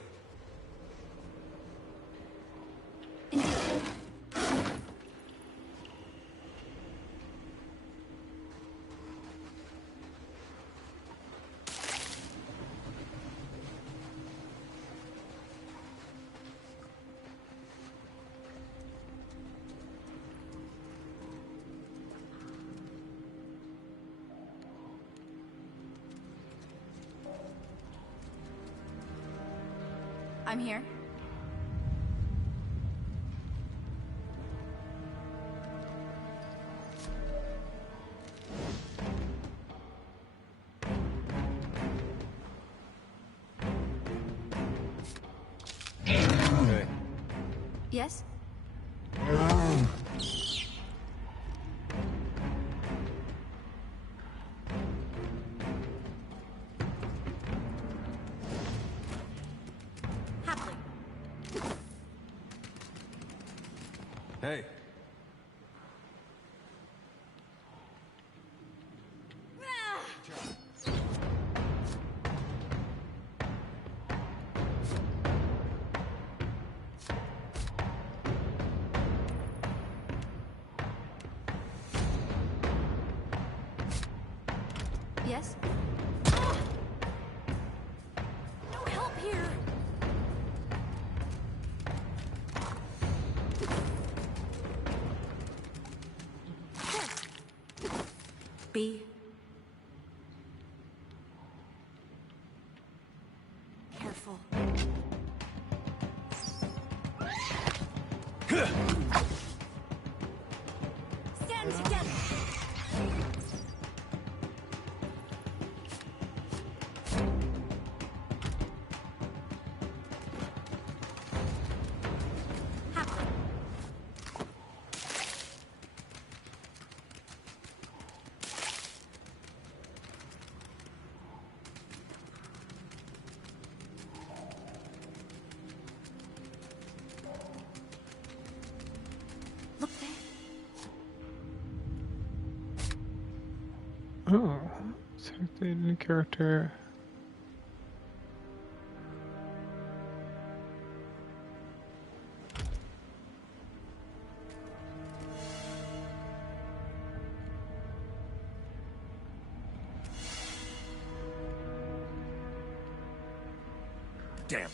I'm here. Okay. Yes? Hey. Yes? No help here! B. Careful. Stand together! Oh, select the new character. Damn.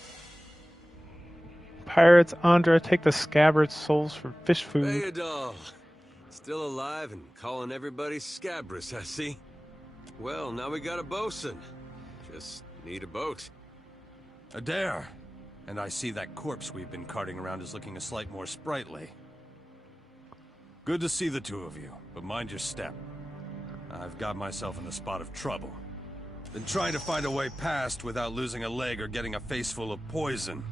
Pirates, Andra, take the scabbard's souls for fish food. Theodol! Still alive and calling everybody scabrous, I see. Well, now we got a bosun. Just need a boat. Adair. And I see that corpse we've been carting around is looking a slight more sprightly. Good to see the two of you, but mind your step. I've got myself in a spot of trouble. Been trying to find a way past without losing a leg or getting a face full of poison.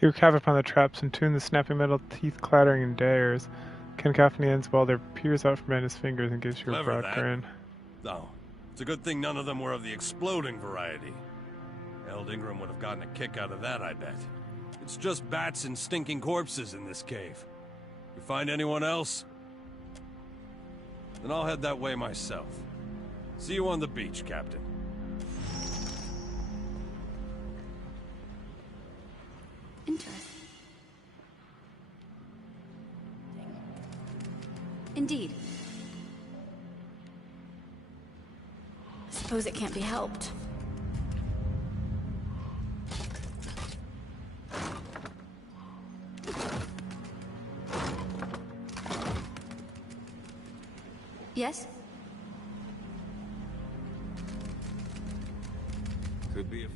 He would cap upon the traps and tune the snapping metal teeth clattering in dares. Cacophony ends while there peers out from behind his fingers and gives you a Clever, broad that. grin. Oh, it's a good thing none of them were of the exploding variety. Eld Ingram would have gotten a kick out of that, I bet. It's just bats and stinking corpses in this cave. You find anyone else? Then I'll head that way myself. See you on the beach, Captain. Interesting. Indeed. I suppose it can't be helped. Yes? Could be a...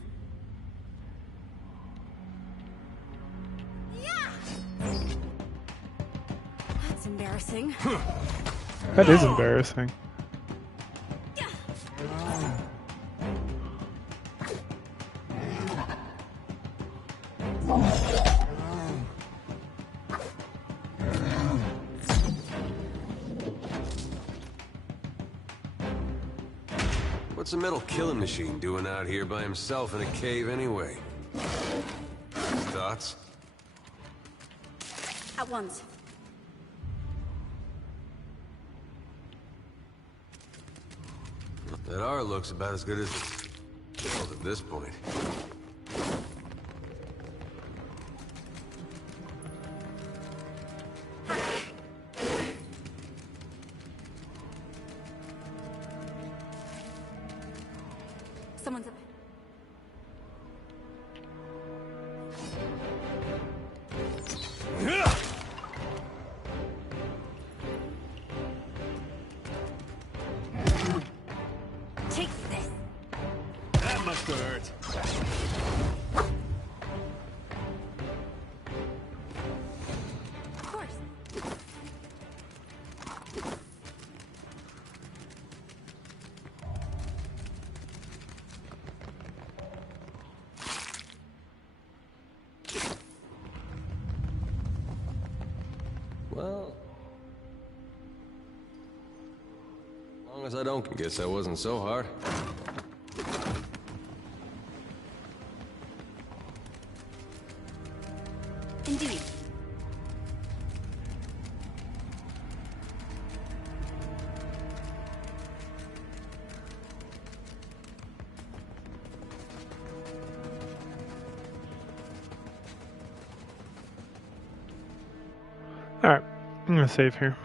That's embarrassing. That is embarrassing. What's a metal killing machine doing out here by himself in a cave anyway? Thoughts? At once. That R looks about as good as it's well, at this point. Someone's up. Take this. That must have hurt. Of course. Well, as I don't... Guess that wasn't so hard. Indeed. Alright, I'm gonna save here.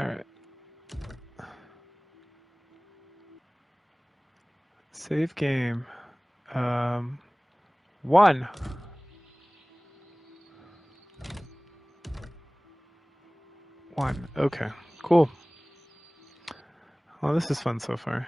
Alright. Save game. 1. Okay, cool. Well, this is fun so far.